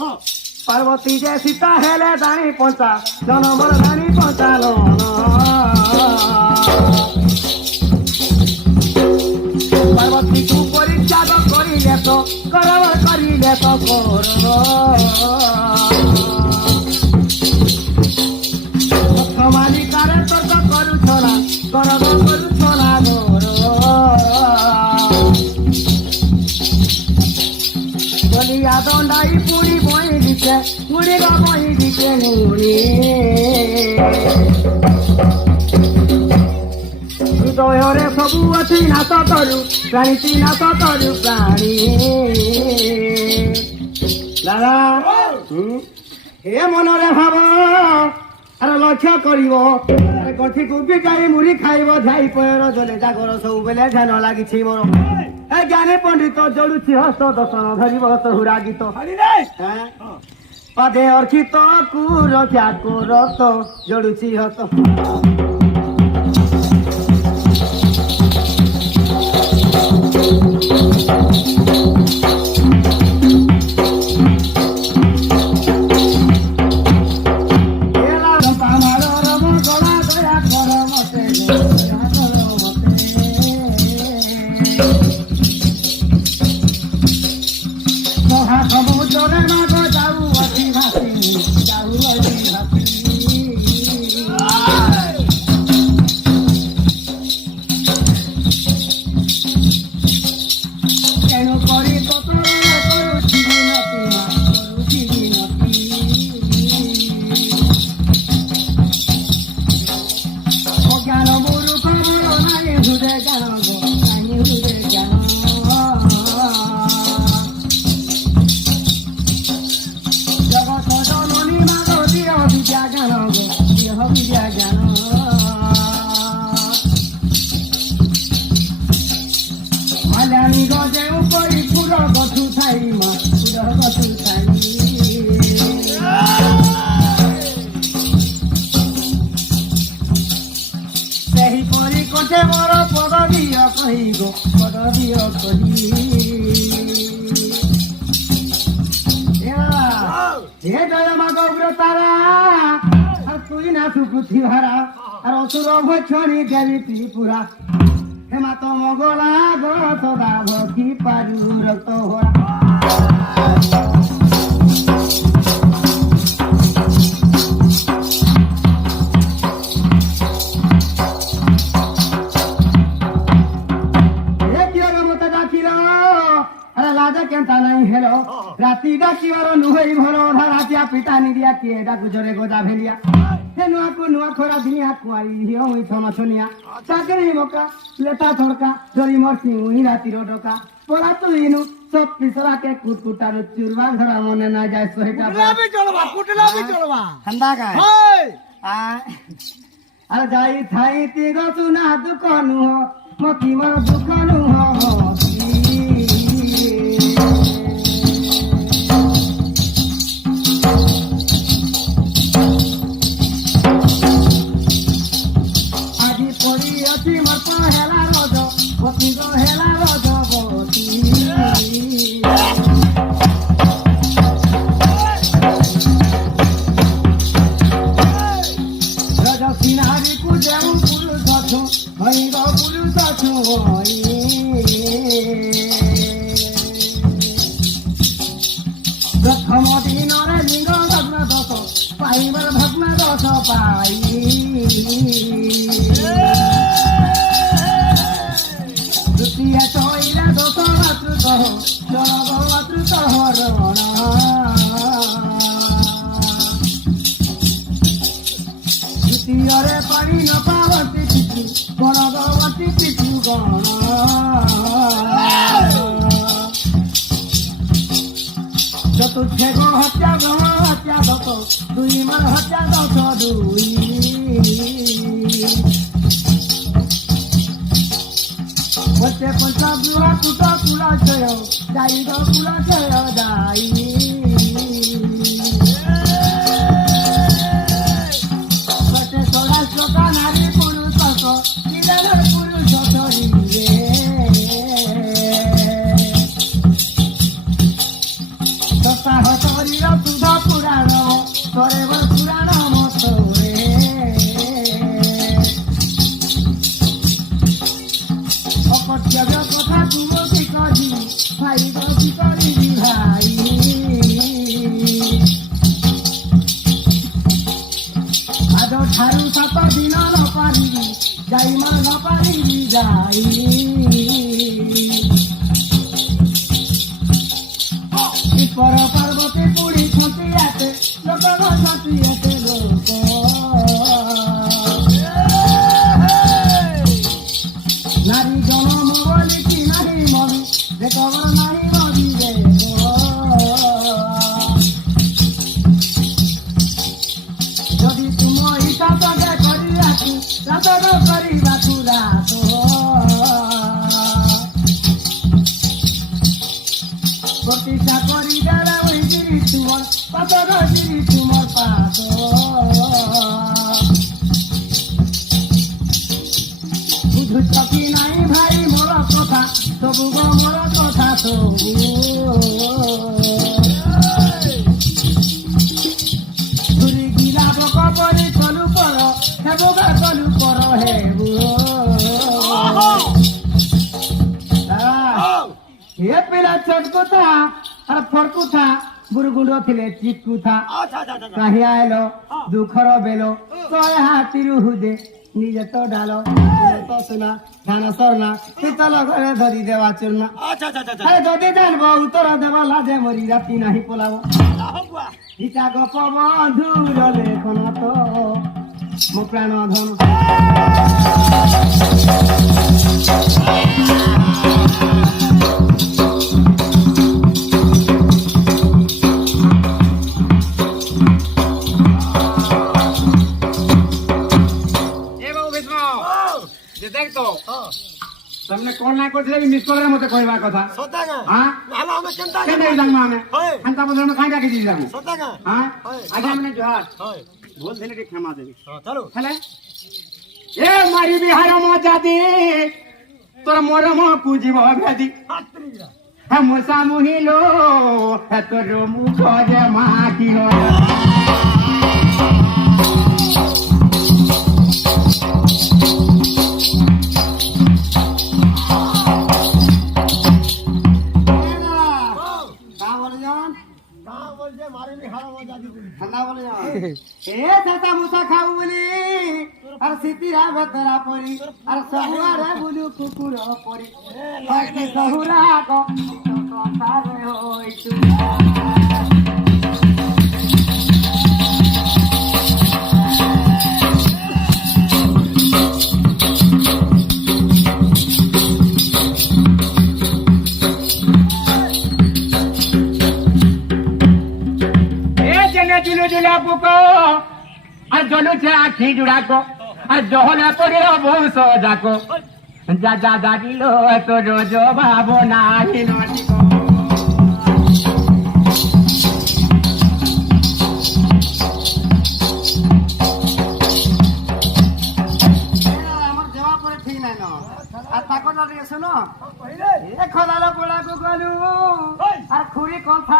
पार्वती जे सीता हेले दानी पंचा जनमर दानी पंचालो पार्वती को परित्याग करिले तो करव करिले तो मालिकारे तर्क करू छोरा करव करू छोरा बलिया दंडाई पुड़ी बही दिखे पुड़ी बही दिखे नुड़ी हृदय सबू अच्छी नाच करू प्राणी नाच करू प्राणी दादा हे मनरे भाव आर लक्ष्य करिव गठी कुबी गाई मुड़ी खाइब झाई पयर जले जागर सब बेले ध्यान लागिछि मोर ए ज्ञानी पंडित जोड़ुछि हस्त दर्शन धरिब तहुरा गीत पदे अर्चित कु रक्षा करत जोड़ुछि हस्त छणी देवी त्रिपुरा हेमा तो मगला गो सदा भक्ति पारू रक्त होरा राती डाकिवार नुहई भरो रातिया पिटा निदिया किए डाकु जरे गोदा भेलिया हे नुआ को नुआ खोरा दिनिया कुआरी हियो हुई थमा सुनिया चाकरी मोका लेता थोड़का जरी मरसी हुई राती रोडका पोरा तो इनु सब पिसरा के कुटकुटा रो चुरवा घरा मने ना जाय सोहेटा कुटला भी चलवा ठंडा का होय अरे जाई थाई ती गो सुना दुकानु हो मकी मर दुकानु हो ভাই গতি করিবি ভাই আজ ঠারু 7 দিন নপারিবি যাই মা নপারিবি যাই পর পার্বতী পুরী ছটিয়াতে লোক ছটিয়াতে লোক নারী জনম বলি কি নাহি মবি দেখব নাহি মবি রে যদি তুম ইচ্ছা তবে করিয়াছি রাতর କରିବାକୁ রাত প্রতিষ্ঠা করি দেবে ওই গিরি তুমর পাতর গিরি তুমর পাত বুঝুছ কি নাই ভাই মোর কথা তবু গো মোর কথা তবু ঘুরি গিলা বক পরি চলু পর হেবু গা চলু পর হেবু हे पिला चटकू था और फड़कू था बुरगुंडो थिले चिटकू था कहीं आयलो दुखर बेलो सोए हाथिरु हुदे निजे तो डालो तो सुना ध्यान सरना शीतल घरे धरी देवा चूर्णा अरे जदि जानबो उत्तर देवा लाजे मरी राति नाही पलाबो हिता गप बंधुर लेखन तो मो प्राण धन देख तो तुमने कौन ना करथिले मिस कॉल रे मते कहबा कथा सता ना हां हालो हमें चिंता के नहीं जांग मामे अंता बदल में काई डाके दी जांग सता ना हां आगे हमने जोहार हाय बोल देने के क्षमा देवी चलो चले ए मारी बिहार मजा दे तोर मोर म कुजीब भेदी हम सामुहिलो है तोर मुख जे माटी हो ए दाता मुसा खाऊ बोली আর সিতিরা ভেতরা পরি আর সহুয়ারে বুলু কুকুর পরি বাকি সহুরা কথা রে হইতু जुलू जुला पुको और जलू से आखी जुड़ा को और जहला करे बहु सजा को जा जा दादिलो तो रोजो बाबो नाही नटी को আমার জমা করে ঠিক নাই না আর তাকো না রে শুনো এ খলালো পোড়া গো গলু আর খুরি কথা